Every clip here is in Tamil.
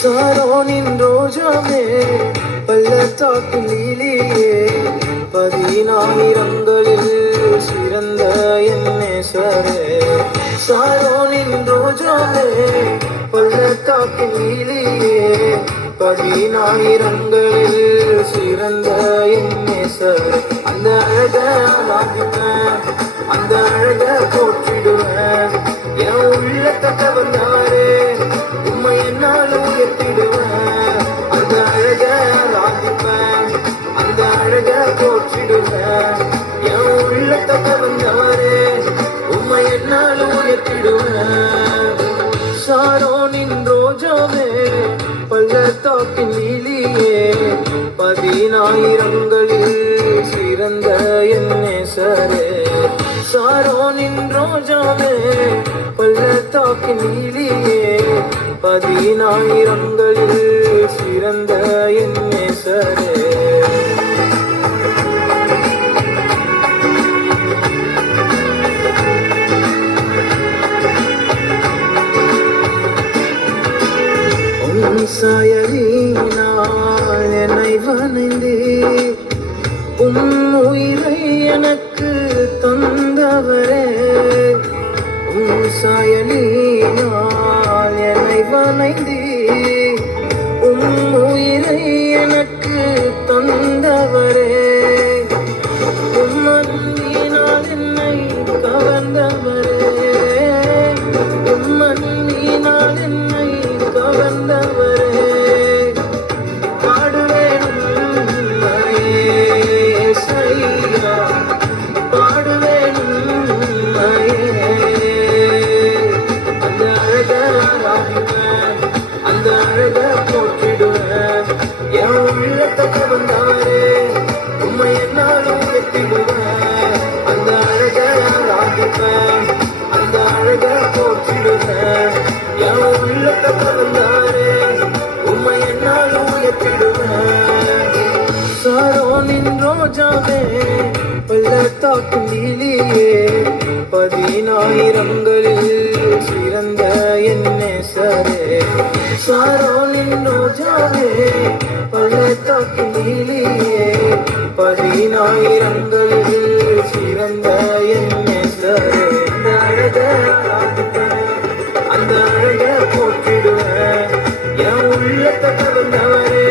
சாரோனின் ரோஜாவே பள்ளத்தாக்கு நீலியே 14,000ங்களில் சிறந்த என் நேசரே. சாரோனின் ரோஜாவே பள்ளத்தாக்கு நீலியே 14,000ங்களில் சிறந்த என் நேசரே. அந்த அழக நாகினேன், அந்த அழக போற்றிடுவேன். என் உள்ளத்தை கவர்ந்தவரே, உம்மை என்னால் உயர்த்திடுவேன். அந்த அழக ராதிப்பேன், அந்த அழக போற்றிடுவேன். என் உள்ளத்தை கவர்ந்தவரே, உம்மை என்னால் உயர்த்திடுவேன். சாரோனின் ரோஜாவே பள்ளத்தாக்கின் நீலியே 14,000ங்களில் சிறந்த என் நேசரே. சாரோனின் ரோஜாவே பள்ளத்தாக்கின் நீலியே 14,000ங்களில் சிறந்த என் நேசரே. சாயலினால் என்னை வணைந்தே உயிரை எனக்கு தந்தவரே. சாயலினால் என்னை வணைந்தே உயிரை எனக்கு தந்தவரே. உம்மன்பினால் என்னை கவர்ந்தவரே, உம்மன்பினால் என்னை கவர்ந்தவரே. பாடுவேன் உம்மையே சையா, பாடுவேன் உம்மையே. அந்த அழக ராகினேன், அந்த அழக போற்றிடுவேன். என் உள்ளத்தை கவர்ந்தவரே, உம்மை என்னால் உயர்த்திடுவேன். அந்த அழக ராகினேன், அந்த அழக போற்றிடுவேன். என் உள்ளத்தை கவர்ந்தவரே, உம்மை என்னால் உயர்த்திடுவேன். சாரோனின் ரோஜாவே பள்ளத்தாக்கு நீலியே 14,000ங்களில் சிறந்த என் நேசரே. சாரோனின் ரோஜாவே பள்ளத்தாக்கு நீலியே 14,000ங்களில் சிறந்த என் நேசரே. அந்த அழக ராதிப்பேன், அந்த அழக போற்றிடுவேன். என் உள்ளத்தை கவர்ந்தவரே,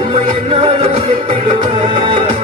உம்மை என்னால் உயர்த்திடுவேன்.